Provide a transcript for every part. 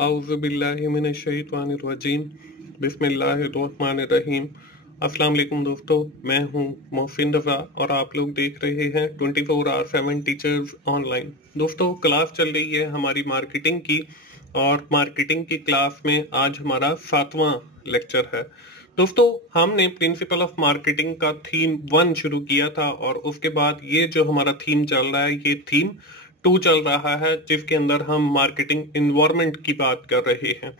आऊज़ुबिल्लाहिमिनश्शैतानिर्रजीम बिस्मिल्लाहिर्रहमानिर्रहीम। अस्सलाम वालेकुम दोस्तों, मैं हूं मोहसिन रज़ा और आप लोग देख रहे हैं 24/7 टीचर्स ऑनलाइन। दोस्तों, क्लास चल रही है हमारी मार्केटिंग की और मार्केटिंग की क्लास में आज हमारा 7वां लेक्चर है। दोस्तों, हमने प्रिंसिपल ऑफ मार्केटिंग का थीम 1 शुरू किया था और उसके बाद ये जो हमारा थीम चल रहा है ये थीम 2 चल रहा है, जिसके अंदर हम मार्केटिंग इन्वायरमेंट की बात कर रहे हैं।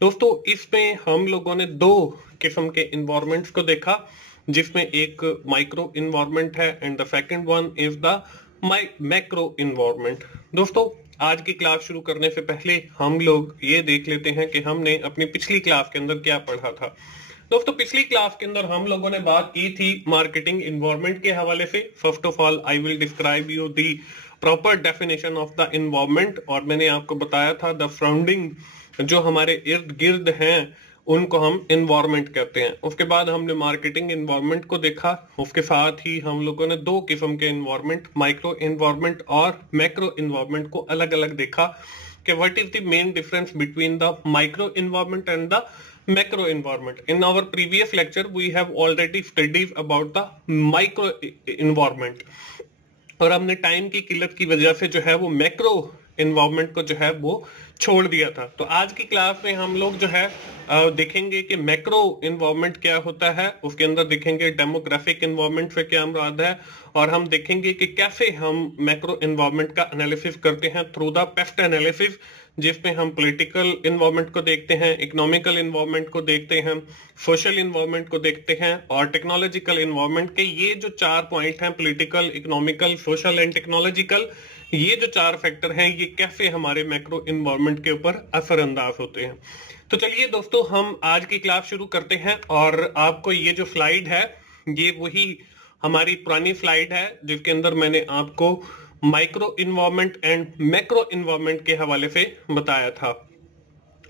दोस्तों, इसमें हम लोगों ने 2 किस्म के इन्वायरमेंट्स को देखा, जिसमें एक माइक्रो इन्वायरमेंट है and the second one is the macro environment. दोस्तों, आज की क्लास शुरू करने से पहले हम लोग ये देख लेते हैं कि हमने अपनी पिछली क्लास के अंदर क्या पढ़ा था। दोस्तों, पिछली क्लास के अंदर हम लोगों ने बात की थी मार्केटिंग इन्वायरमेंट के हवाले से। First of all I will describe you the proper definition of the environment, और मैंने आपको बताया था द सराउंडिंग जो हमारे इर्द गिर्द हैं उनको हम इन्वायरमेंट कहते हैं। उसके बाद हमने मार्केटिंग इन्वायरमेंट को देखा। उसके साथ ही हम लोगों ने 2 किस्म के इन्वायरमेंट, माइक्रो इन्वायरमेंट और मैक्रो इन्वायरमेंट को अलग अलग देखा कि what is the main difference between the micro environment and the macro environment. In our previous lecture we have already studied about the micro environment, और हमने टाइम की किल्लत की वजह से जो है वो मैक्रो इन्वायरमेंट को जो है वो छोड़ दिया था। तो आज की क्लास में हम लोग जो है देखेंगे कि मैक्रो इन्वायरमेंट क्या होता है, उसके अंदर देखेंगे डेमोग्राफिक इन्वायरमेंट से क्या मुराद है, और हम देखेंगे कि कैसे हम मैक्रो इन्वायरमेंट का एनालिसिस करते हैं थ्रू द पेस्ट एनालिसिस, जिसमें हम पॉलिटिकल इन्वायरमेंट को देखते हैं, इकोनॉमिकल इन्वायरमेंट को देखते हैं, सोशल इन्वायरमेंट को देखते हैं और टेक्नोलॉजिकल इन्वायरमेंट के। ये जो 4 पॉइंट हैं, political, economical, social and technological, ये जो 4 फैक्टर हैं ये कैसे हमारे मैक्रो इन्वायरमेंट के ऊपर असरअंदाज होते हैं। तो चलिए दोस्तों, हम आज की क्लास शुरू करते हैं। और आपको ये जो स्लाइड है ये वही हमारी पुरानी स्लाइड है जिसके अंदर मैंने आपको micro environment and macro environment के हवाले से बताया था।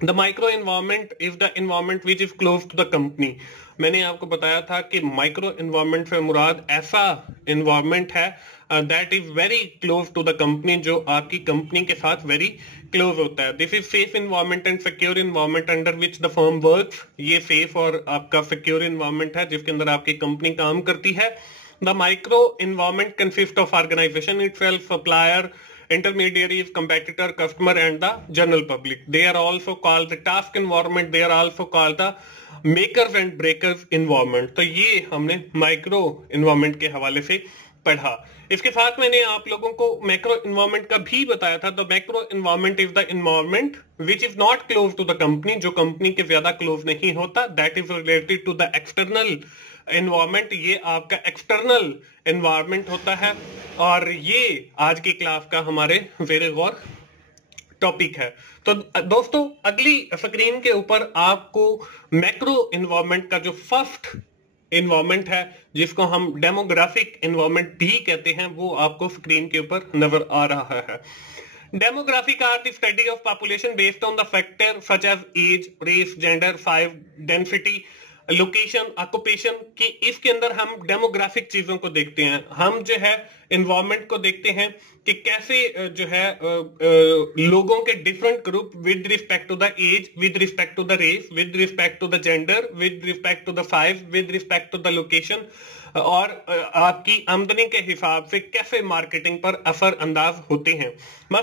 The micro environment is the environment which is close to the company. मैंने आपको बताया था कि माइक्रो इन्वायरमेंट से मुराद ऐसा इन्वायरमेंट है that is very close to the company, जो आपकी कंपनी के साथ वेरी क्लोज होता है। This is safe environment and secure environment under which the firm works. ये सेफ और आपका सिक्योर इन्वायरमेंट है जिसके अंदर आपकी कंपनी काम करती है। The micro environment consists of organization itself, supplier, intermediaries, competitor, customer, and the general public. They are also called the task environment. They are also called the makers and breakers environment. तो ये हमने micro environment के हवाले से पढ़ा। इसके साथ मैंने आप लोगों को मैक्रो इन्वायरमेंट का भी बताया था। The macro environment is the environment which is not close to the company, जो कंपनी के ज्यादा क्लोज नहीं होता। That is related to the external environment, ये आपका एक्सटर्नल इन्वायरमेंट होता है। और ये आज की क्लास का हमारे वेरी गौर टॉपिक है। तो दोस्तों, अगली स्क्रीन के ऊपर आपको मैक्रो इन्वायरमेंट का जो फर्स्ट इन्वायरमेंट है, जिसको हम डेमोग्राफिक इन्वायरमेंट भी कहते हैं, वो आपको स्क्रीन के ऊपर नजर आ रहा है। Demographic are the study of population based on the factor such as age, race, gender, size, density, location, occupation की। इसके अंदर हम डेमोग्राफिक चीजों को देखते हैं। हम जो है इन्वायरमेंट को देखते हैं कि कैसे जो है लोगों के different group with respect to the age, with respect to the race, with respect to the gender, with respect to the size, with respect to the location और आपकी आमदनी के हिसाब से कैसे मार्केटिंग पर असर अंदाज होते हैं।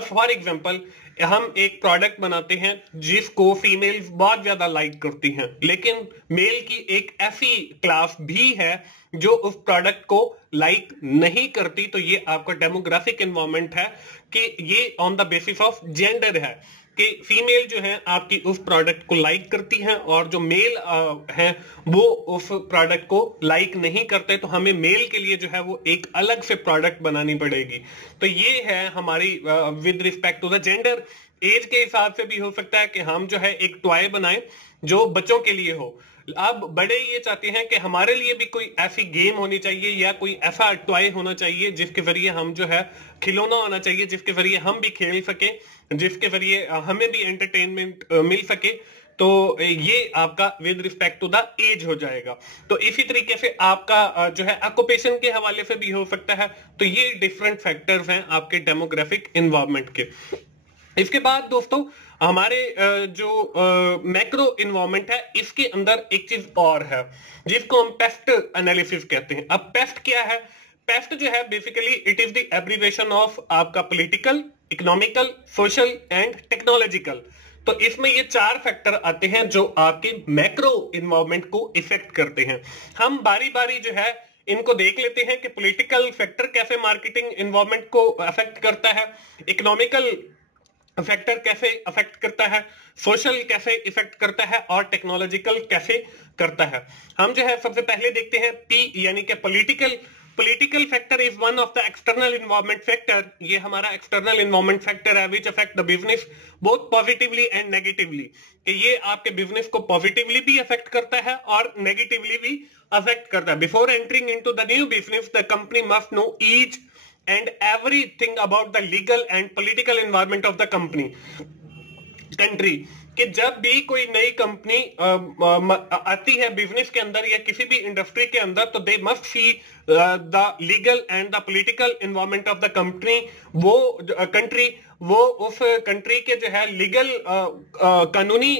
फॉर एग्जाम्पल, हम एक प्रोडक्ट बनाते हैं जिसको फीमेल्स बहुत ज्यादा लाइक करती हैं, लेकिन मेल की एक ऐसी क्लास भी है जो उस प्रोडक्ट को लाइक नहीं करती। तो ये आपका डेमोग्राफिक इन्वायरमेंट है कि ये on the basis of gender है कि फीमेल जो है आपकी उस प्रोडक्ट को लाइक करती हैं और जो मेल हैं वो उस प्रोडक्ट को लाइक नहीं करते। तो हमें मेल के लिए जो है वो एक अलग से प्रोडक्ट बनानी पड़ेगी। तो ये है हमारी with respect to the gender. Age के हिसाब से भी हो सकता है कि हम जो है एक टॉय बनाएं जो बच्चों के लिए हो। अब बड़े ये चाहते हैं कि हमारे लिए भी कोई ऐसी गेम होनी चाहिए या कोई ऐसा टॉय होना चाहिए जिसके जरिए हम जो है, खिलौना होना चाहिए जिसके जरिए हम भी खेल सके, जिसके जरिए हमें भी एंटरटेनमेंट मिल सके। तो ये आपका with respect to the age हो जाएगा। तो इसी तरीके से आपका जो है ऑक्यूपेशन के हवाले से भी हो सकता है। तो ये डिफरेंट फैक्टर्स हैं आपके डेमोग्राफिक इन्वायरमेंट के। इसके बाद दोस्तों हमारे जो मैक्रो इन्वायरमेंट है, इसके अंदर एक चीज और है जिसको हम पेस्ट एनालिसिस कहते हैं। अब पेस्ट क्या है? पेस्ट जो है basically it is the abbreviation of आपका political, economical, social and technological. तो इसमें ये 4 फैक्टर आते हैं जो आपके मैक्रो इन्वायरमेंट को इफेक्ट करते हैं। हम बारी बारी जो है इनको देख लेते हैं कि पॉलिटिकल फैक्टर कैसे मार्केटिंग इन्वायरमेंट को अफेक्ट करता है, इकोनॉमिकल फैक्टर कैसे अफेक्ट करता है, सोशल कैसे इफेक्ट करता है और टेक्नोलॉजिकल कैसे करता है। हम जो है सबसे पहले देखते हैं पी यानी कि political factor is one of the external environment factor. ये हमारा एक्सटर्नल इन्वायरमेंट फैक्टर है which affect the business both positively and negatively. कि ये आपके बिजनेस को पॉजिटिवली भी अफेक्ट करता है और नेगेटिवली भी अफेक्ट करता है। Before entering into the new business the company must know each and everything about the legal and political environment of the country। कि जब भी कोई नई कंपनी आती है बिजनेस के अंदर या किसी भी इंडस्ट्री के अंदर, तो they must see the legal and the political environment of the company. वो उस कंट्री के जो है लीगल कानूनी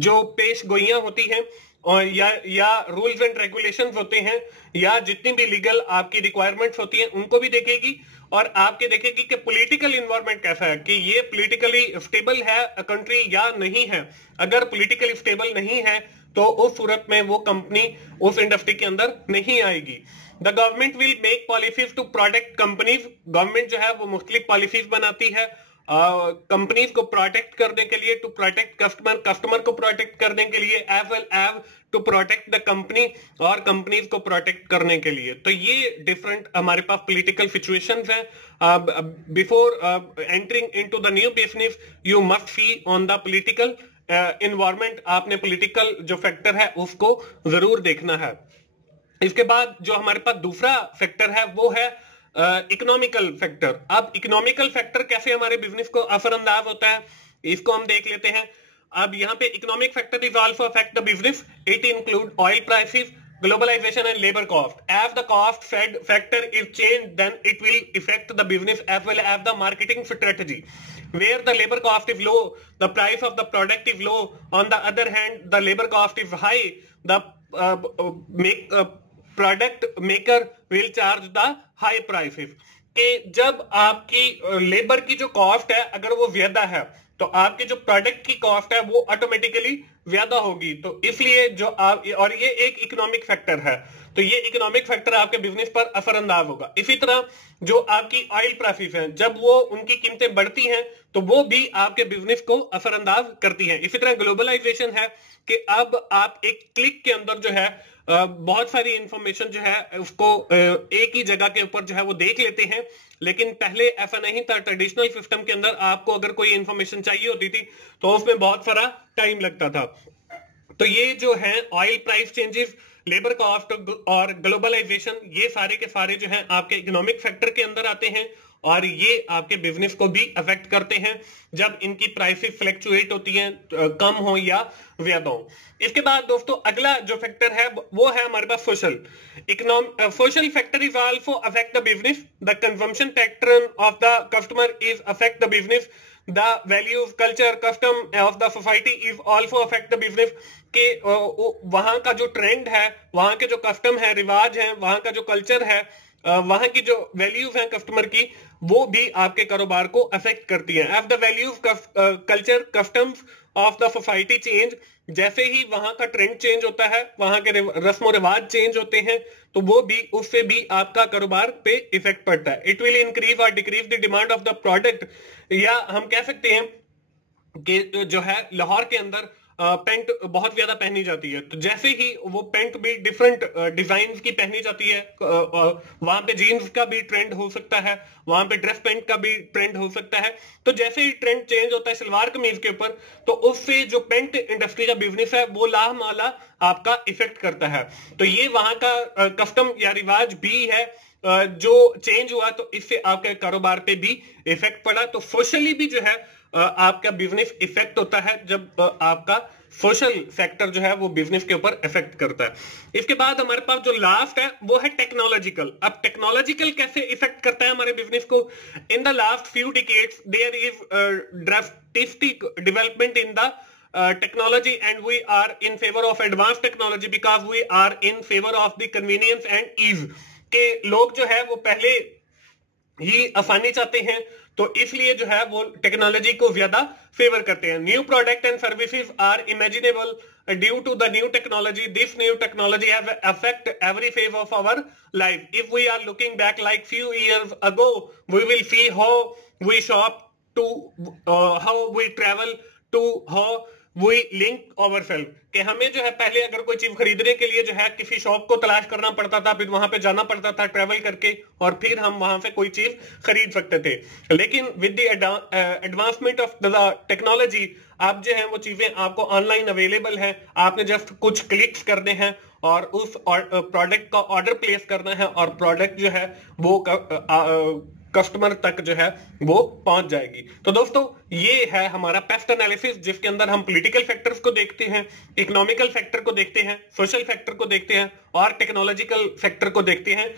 जो पेश गोइयां होती हैं और या रूल्स एंड रेगुलेशंस होते हैं या जितनी भी लीगल आपकी रिक्वायरमेंट्स होती हैं उनको भी देखेगी और आपके देखेगी कि पॉलिटिकल इन्वायरमेंट कैसा है, कि ये पॉलिटिकली स्टेबल है कंट्री या नहीं है। अगर पॉलिटिकली स्टेबल नहीं है तो उस सूरत में वो कंपनी उस इंडस्ट्री के अंदर नहीं आएगी। The government will make policies to protect companies. Government जो है वो मुख्तलिफ पॉलिसीज बनाती है कंपनीज को प्रोटेक्ट करने के लिए, टू प्रोटेक्ट कस्टमर को प्रोटेक्ट करने के लिए, as well as to protect the company और कंपनीज को प्रोटेक्ट करने के लिए। तो ये डिफरेंट हमारे पास पॉलिटिकल सिचुएशंस हैं। Before entering into the new business you must see on the political environment. आपने पॉलिटिकल जो फैक्टर है उसको जरूर देखना है। इसके बाद जो हमारे पास दूसरा फैक्टर है वो है इकोनॉमिकल फैक्टर। अब इकोनॉमिकल फैक्टर कैसे हमारे बिजनेस को असरअंदाज होता है इसको हम देख लेते हैं। अब यहाँ पे economic factor is also affect the business. It include oil prices, globalization and labor cost. As the cost factor is changed, then it will affect the business as well as the marketing strategy. Where the labor cost is low, the price of the product is low. On the other hand, the labor cost is high, the product maker will charge the high prices. कि जब आपकी labour की जो cost है अगर वो ज्यादा है तो आपके जो प्रोडक्ट की कॉस्ट है वो ऑटोमेटिकली ज्यादा होगी। तो इसलिए जो आप, और ये एक इकोनॉमिक फैक्टर है, तो ये इकोनॉमिक फैक्टर आपके बिजनेस पर असरअंदाज होगा। इसी तरह जो आपकी ऑयल प्राइसेस हैं जब वो उनकी कीमतें बढ़ती हैं तो वो भी आपके बिजनेस को असरअंदाज करती हैं। इसी तरह ग्लोबलाइजेशन है कि अब आप एक क्लिक के अंदर जो है बहुत सारी इंफॉर्मेशन जो है उसको एक ही जगह के ऊपर जो है वो देख लेते हैं, लेकिन पहले ऐसा नहीं था। ट्रेडिशनल सिस्टम के अंदर आपको अगर कोई इंफॉर्मेशन चाहिए होती थी तो उसमें बहुत सारा टाइम लगता था। तो ये जो है oil price changes, labour cost और ग्लोबलाइजेशन, ये सारे के सारे जो है आपके इकोनॉमिक फैक्टर के अंदर आते हैं और ये आपके बिजनेस को भी अफेक्ट करते हैं जब इनकी प्राइसेस फ्लक्चुएट होती हैं, कम हो या ज्यादा हो। इसके बाद दोस्तों अगला जो फैक्टर है वो है हमारे पास social. Social factor is also affect the business. The consumption pattern of the customer is affect the business. The values, culture, custom of the society is also affect the business. के वहां का जो trend है, वहां के जो custom है, रिवाज है, वहां का जो कल्चर है, वहां की जो वैल्यूज हैं कस्टमर की, वो भी आपके कारोबार को अफेक्ट करती हैं। As the values, culture, customs of the society change, जैसे ही वहां का ट्रेंड चेंज होता है, वहां के रस्म रिवाज चेंज होते हैं, तो वो भी, उससे भी आपका कारोबार पे इफेक्ट पड़ता है। इट विल इंक्रीज और decrease the demand of the product. या हम कह सकते हैं कि जो है लाहौर के अंदर पेंट बहुत ज्यादा पहनी जाती है, तो जैसे ही वो पेंट भी डिफरेंट डिजाइन की पहनी जाती है, वहां पे जीन्स का भी ट्रेंड हो सकता है, वहां पे ड्रेस पेंट का भी ट्रेंड हो सकता है। तो जैसे ही ट्रेंड चेंज होता है सलवार कमीज के ऊपर, तो उससे जो पेंट इंडस्ट्री का बिजनेस है वो लाहमाला आपका इफेक्ट करता है। तो ये वहां का कस्टम या रिवाज भी है जो चेंज हुआ, तो इससे आपके कारोबार पे भी इफेक्ट पड़ा। तो सोशली भी जो है आपका बिजनेस इफेक्ट होता है जब आपका सोशल फैक्टर जो है वो बिजनेस के ऊपर इफेक्ट करता है। इसके बाद हमारे पास जो लास्ट है वो है टेक्नोलॉजिकल। अब टेक्नोलॉजिकल कैसे इफेक्ट करता है हमारे बिजनेस को? In the last few decades there is drastic development in the technology and we are in favor of advanced technology because we are in favor of the convenience and ease। के लोग जो है वो पहले ही आसानी चाहते हैं, तो इसलिए जो है वो टेक्नोलॉजी को ज्यादा फेवर करते हैं। New product and services are imaginable due to the new technology. This new technology have affect every phase of our life. If we are looking back like few years ago, we will see how we shop too, how we travel too, how we link ourself. कि हमें जो है पहले अगर कोई चीज खरीदने के लिए जो है किसी शॉप को तलाश करना पड़ता था, फिर वहां पे जाना पड़ता था ट्रेवल करके, और फिर हम वहां से कोई चीज खरीद सकते थे। लेकिन with the advancement of the technology आप जो है वो चीजें आपको ऑनलाइन अवेलेबल है। आपने जस्ट कुछ क्लिक्स करने हैं और उस प्रोडक्ट का ऑर्डर प्लेस करना है और प्रोडक्ट जो है वो कस्टमर तक जो है वो पहुंच जाएगी। तो दोस्तों ये है हमारा पेस्ट एनालिसिस, जिसके अंदर हम पॉलिटिकल फैक्टर्स को देखते हैं, इकोनॉमिकल फैक्टर को देखते हैं, सोशल फैक्टर को देखते हैं और टेक्नोलॉजिकल फैक्टर को देखते हैं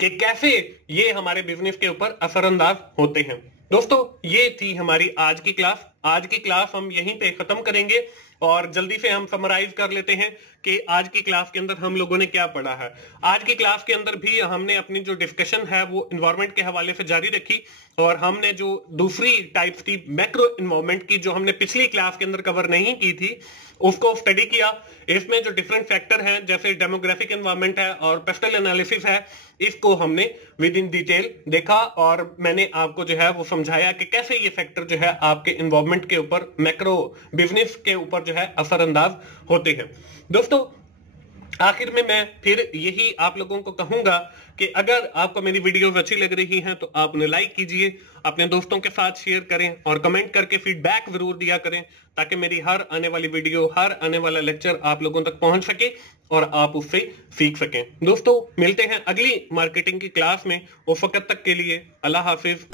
कि कैसे ये हमारे बिजनेस के ऊपर असरअंदाज होते हैं। दोस्तों ये थी हमारी आज की क्लास। आज की क्लास हम यहीं पे खत्म करेंगे और जल्दी से हम समराइज कर लेते हैं कि आज की क्लास के अंदर हम लोगों ने क्या पढ़ा है। आज की क्लास के अंदर भी हमने अपनी जो डिस्कशन है वो एनवायरनमेंट के हवाले से जारी रखी और हमने जो दूसरी टाइप्स थी मैक्रो एनवायरनमेंट की, जो हमने पिछली क्लास के अंदर कवर नहीं की थी, उसको स्टडी किया। इसमें जो डिफरेंट फैक्टर हैं जैसे डेमोग्राफिक एनवायरनमेंट है और पेस्टल एनालिसिस है, इसको हमने विद इन डिटेल देखा और मैंने आपको जो है वो समझाया कि कैसे ये फैक्टर जो है आपके एनवायरनमेंट के ऊपर, मैक्रो बिजनेस के ऊपर जो है असरअंदाज होते हैं। दोस्तों आखिर में मैं फिर यही आप लोगों को कहूंगा कि अगर आपको मेरी वीडियोस अच्छी लग रही हैं तो आप उन्हें लाइक कीजिए, अपने दोस्तों के साथ शेयर करें और कमेंट करके फीडबैक जरूर दिया करें, ताकि मेरी हर आने वाली वीडियो, हर आने वाला लेक्चर आप लोगों तक पहुंच सके और आप उससे सीख सकें। दोस्तों मिलते हैं अगली मार्केटिंग की क्लास में। उस वक्त तक के लिए अल्लाह हाफिज।